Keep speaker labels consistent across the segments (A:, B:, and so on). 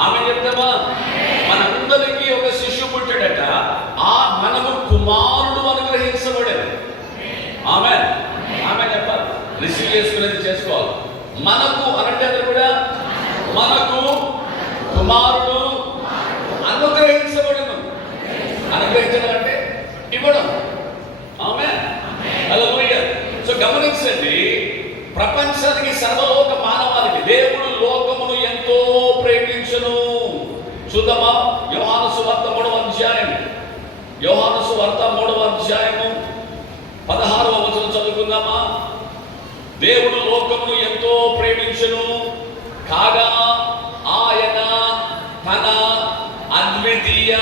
A: ఆమె చెప్తామా మనందరికీ ఒక శిష్యు పుట్టాడట. ఆ మనకు కుమారుడు అనుగ్రహించబడేది ఆమె. ఆమె చెప్పాలి. రిసీవ్ చేసుకునేది చేసుకోవాలి. మనకు అనంటే కూడా? మనకు కుమారుడు అనుగ్రహించబడిన అనుగ్రహించడం అంటే ఇవ్వడం. ఆమె. హలో సో గమనించండి. ప్రపంచానికి సర్వలోక మానవానికి దేవుడు లోకమును ఎంతో ప్రేమ ప్రేమించును చూద్దామా? యోహాను సువార్త మూడవ అధ్యాయం యోహాను సువార్త మూడవ అధ్యాయము. పదహారవ వచనం చదువుకుందామా? దేవుడు లోకమును ఎంతో ప్రేమించును. కాగా ఆయన తన అద్వితీయ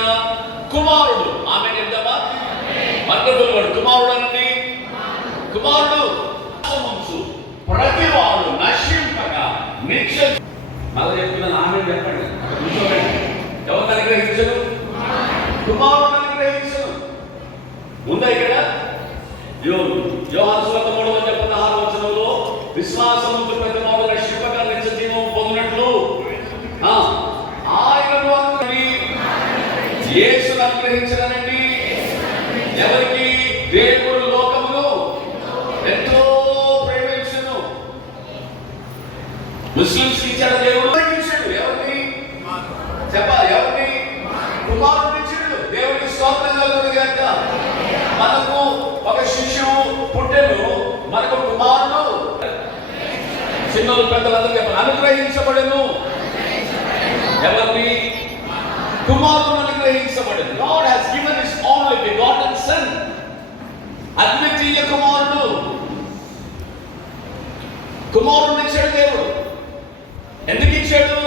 A: కుమారుడు. ఆమె చెప్తామా వండర్ఫుల్ కుమారుడు అనండి కుమారుడు. ప్రతి వాడు నశింపగా నిత్య మళ్ళీ చెప్తున్నాను ఆమె చెప్పండి అక్కడ కూర్చోబెట్టి ఎవరిని అనుగ్రహించను కుమారుడు అనుగ్రహించను ఉందా ఇక్కడ? యో యోహాను సువార్త మూడవ అధ్యాయం పదహారు వచనంలో విశ్వాసముతో ప్రతి వాడు రక్షింపగా నిత్య జీవం పొందినట్లు. ఆ, ఆయనను అనుకుని యేసును అనుగ్రహించడనండి మనకు ఒక శిష్యువు పుట్టెను మనకు కుమారుడు. చిన్నలు పెద్దలందరికీ అనుగ్రహించబడను అనుగ్రహించబడెను. ఎవరిని? కుమారుడు అనుగ్రహించబడను. God has given his only begotten son అద్వితీయ కుమారుడు. కుమారుడు ఇచ్చాడు దేవుడు. ఎందుకు ఇచ్చాడు?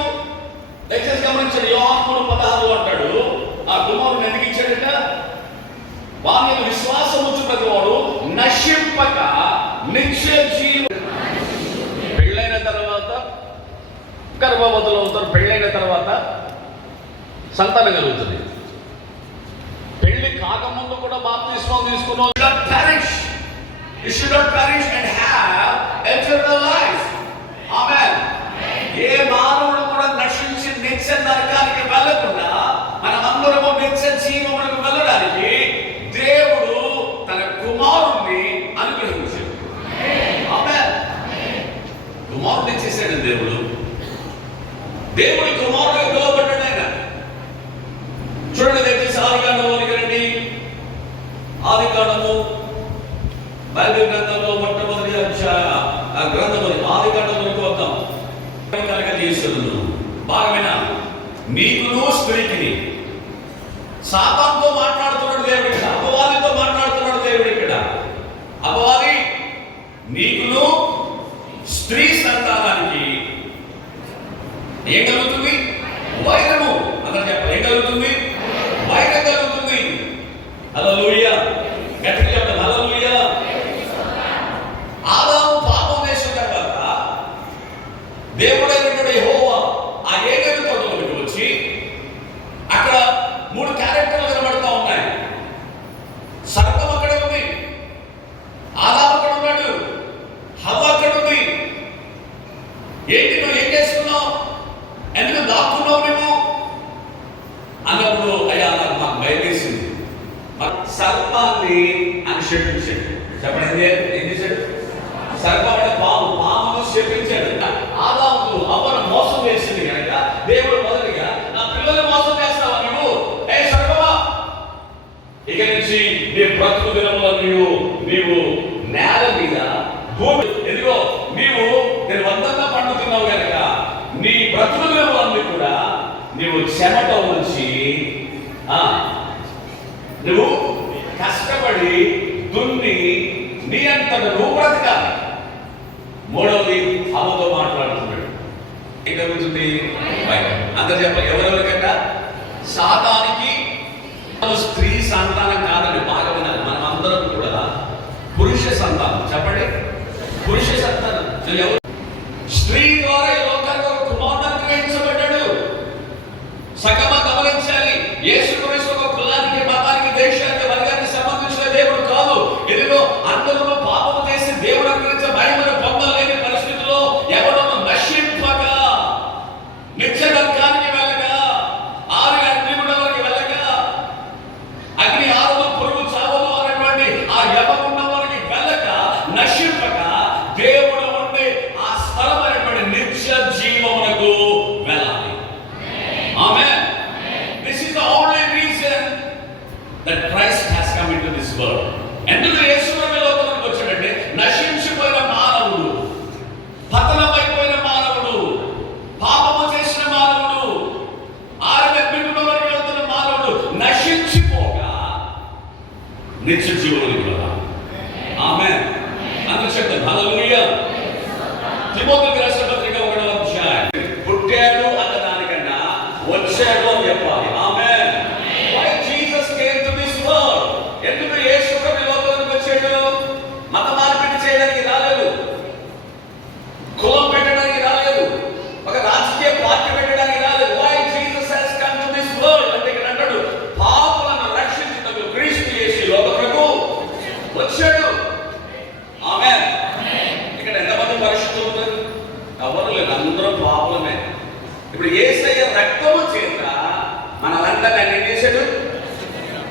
A: దయచేసి గమనించండి యోహాను పదహారు అంటాడు. ఆ కుమారుడు ఎందుకు ఇచ్చాడట? వాని విశ్వాసం ఉంచున్నది వాడు నశింపక నిత్య జీవ పెళ్ళైన తర్వాత గర్భవతులు అవుతారు పెళ్ళైన తర్వాత సంతానం కలుగుతుంది. పెళ్ళి కాకముందు కూడా బాప్తిస్మం తీసుకున్నాం. Perish. You should not perish and have ఏ మానవుడు కూడా నశించి నిత్య నరకానికి వెళ్ళకుండా మనమందరము నిత్య జీవములకు వెళ్ళడానికి దేవుడు తన కుమారుణ్ణి అనుగ్రహించాడు ఆమేన్ కుమారుడు ఇచ్చేసాడు దేవుడు దేవుని కుమారుడు పిలువబడ్డాడు ఆయన. చూడండి దయచేసి ఆది కాండంలోనికి రండి ఆది కాండము బైబిల్ గ్రంథంలో మొట్టమొదటి అధ్యాయ ఆ గ్రంథంలో ఆది కాండంలోకి వద్దాం కలగజేస్తున్నాను భాగమైన నీకును స్త్రీకిని శాపంతో మాట్లాడుతున్నాడు దేవుడు ఇక్కడ అపవాదితో మాట్లాడుతున్నాడు దేవుడు ఇక్కడ అపవాది నీకును స్త్రీ సంతానానికి ఏం కలుగుతుంది వైరము అందరు చెప్పాలి ఏం కలుగుతుంది వైరం కలుగుతుంది అలా గట్టిగా చెప్పండి అలా ఆదాము పాపం చేసిన తర్వాత దేవుడైనటువంటి యెహోవా ఆ ఏగని తోటలోకి వచ్చి అక్కడ మూడు క్యారెక్టర్లు కనబడతా ఉన్నాయి. సర్పం అక్కడ ఉంది. ఆదాం అక్కడ ఉన్నాడు. హవ అక్కడ ఉంది. ఏంటి నువ్వు ఏం చేస్తున్నావు? ఎందుకు దాక్కున్నావు నువ్వు? అన్నప్పుడు అయ్యా నాకు మాకు భయం వేసింది. సర్పాన్ని అని షెడ్ చెప్పండి ఏం చేశాడు? సర్పం పండుతున్నావు కనుక నీ బ్రతుకు దినములన్నీ కూడా నీవు చెమట ఉంచి నువ్వు కష్టపడి దున్ని నీ అంతట నువ్వు బ్రతకాలి. మూడవది అమ్మతో మాట్లాడుతున్నాడు. ఏం జరుగుతుంది? అందరు చెప్పాలి ఎవరెవరికన్నా సాతానికి స్త్రీ సంతానం కాదండి బాగా వినాలి మనం అందరం కూడా పురుష సంతానం. చెప్పండి. పురుష సంతానం. ఎవరు Sacaba God. ఎందుకు యేసునామ లోకానికి వచ్చాడంటే నశించిపోయిన మానవుడు పతనమైపోయిన మానవుడు పాపము చేసిన మానవుడు ఆరగప్పింపుల వరకు వెళ్తున్న మానవుడు నశించిపోగా నిత్య జీవనం ఆమె అందుచేత చెప్తాను. హలలుయ తిమోతికి రాసిన పత్రిక ఒకటో అధ్యాయం. పుట్టాడు అన్న దానికన్నా వచ్చాడు అని చెప్పాలి. ఇప్పుడు ఏసయ్య రక్తము చేత మనలందరినీ ఆయన ఏం చేశాడు?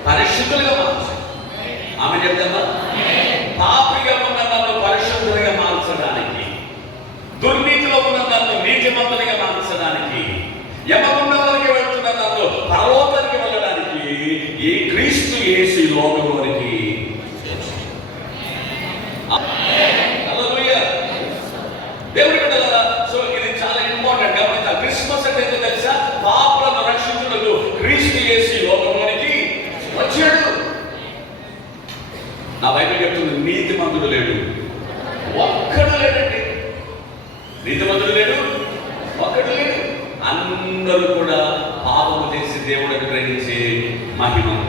A: పరిశుద్ధులుగా మార్చాడు. ఆమె చెప్తామా పాపిగా ఉన్న నన్ను పరిశుద్ధులుగా మార్చడానికి దుర్నీతిలో ఉన్న నన్ను నీతిమంతునిగా మార్చడానికి యమగుండంలోకి వెళ్తున్న నన్ను పరలోకానికి వెళ్ళడానికి ఈ క్రీస్తు ఏసి ఈ లోకంలోనికి దేవుడి బిడ్డలారా సో ఇది చాలా ఇంపార్టెంట్ గమనించాలి క్రిస్మస్ అంటే ఏంటో తెలుసా పాపులను రక్షించుటకు క్రీస్తు యేసు ఈ లోకంలోనికి వచ్చాడు నా బైబిల్ చెప్తుంది నీతిమంతుడు లేడు. ఒక్కడు లేడండి. నీతిమంతుడు లేడు. ఒక్కడు లేడు. అందరూ కూడా పాపము చేసి దేవుడికి గ్రహించి మహిమను